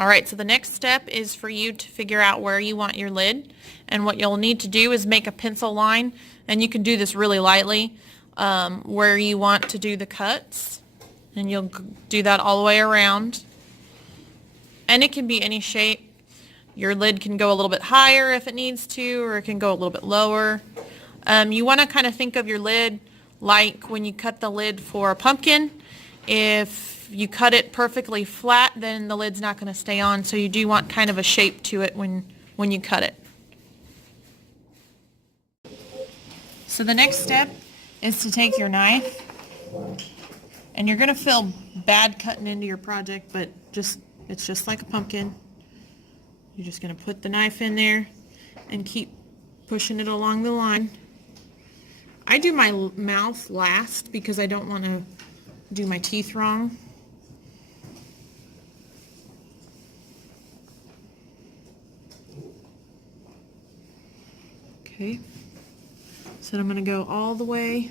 Alright, so the next step is for you to figure out where you want your lid, and what you'll need to do is make a pencil line, and you can do this really lightly, where you want to do the cuts, and you'll do that all the way around. And it can be any shape. Your lid can go a little bit higher if it needs to, or it can go a little bit lower. You want to kind of think of your lid like when you cut the lid for a pumpkin. If you cut it perfectly flat, then the lid's not going to stay on, so you do want kind of a shape to it when you cut it. So the next step is to take your knife, and you're going to feel bad cutting into your project, but it's just like a pumpkin. You're just going to put the knife in there and keep pushing it along the line. I do my mouth last because I don't want to do my teeth wrong. Okay, so I'm going to go all the way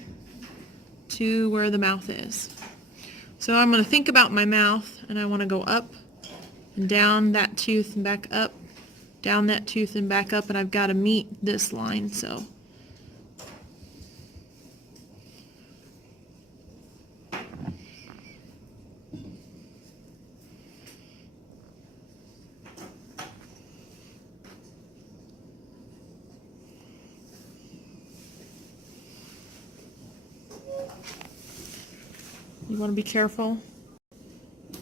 to where the mouth is. So I'm going to think about my mouth, and I want to go up and down that tooth and back up, down that tooth and back up, and I've got to meet this line. So you want to be careful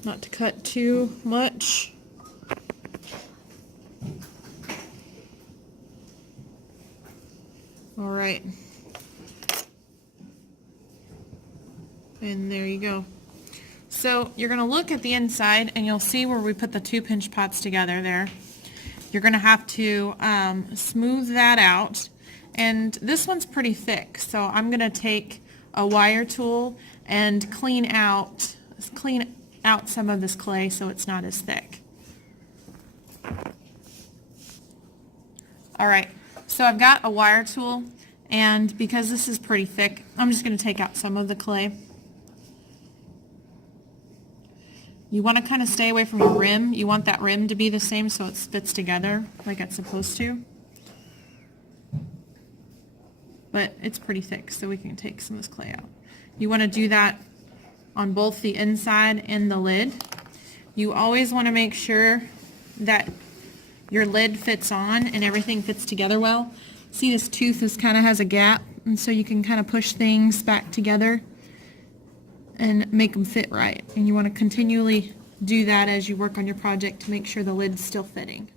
not to cut too much. All right. And there you go. So you're going to look at the inside, and you'll see where we put the two pinch pots together there. You're going to have to smooth that out. And this one's pretty thick, so I'm going to take a wire tool and clean out some of this clay so it's not as thick. Alright, so I've got a wire tool, and because this is pretty thick, I'm just going to take out some of the clay. You want to kind of stay away from your rim. You want that rim to be the same so it fits together like it's supposed to. But it's pretty thick, so we can take some of this clay out. You want to do that on both the inside and the lid. You always want to make sure that your lid fits on and everything fits together well. See, this tooth kind of has a gap, and so you can kind of push things back together and make them fit right. And you want to continually do that as you work on your project to make sure the lid's still fitting.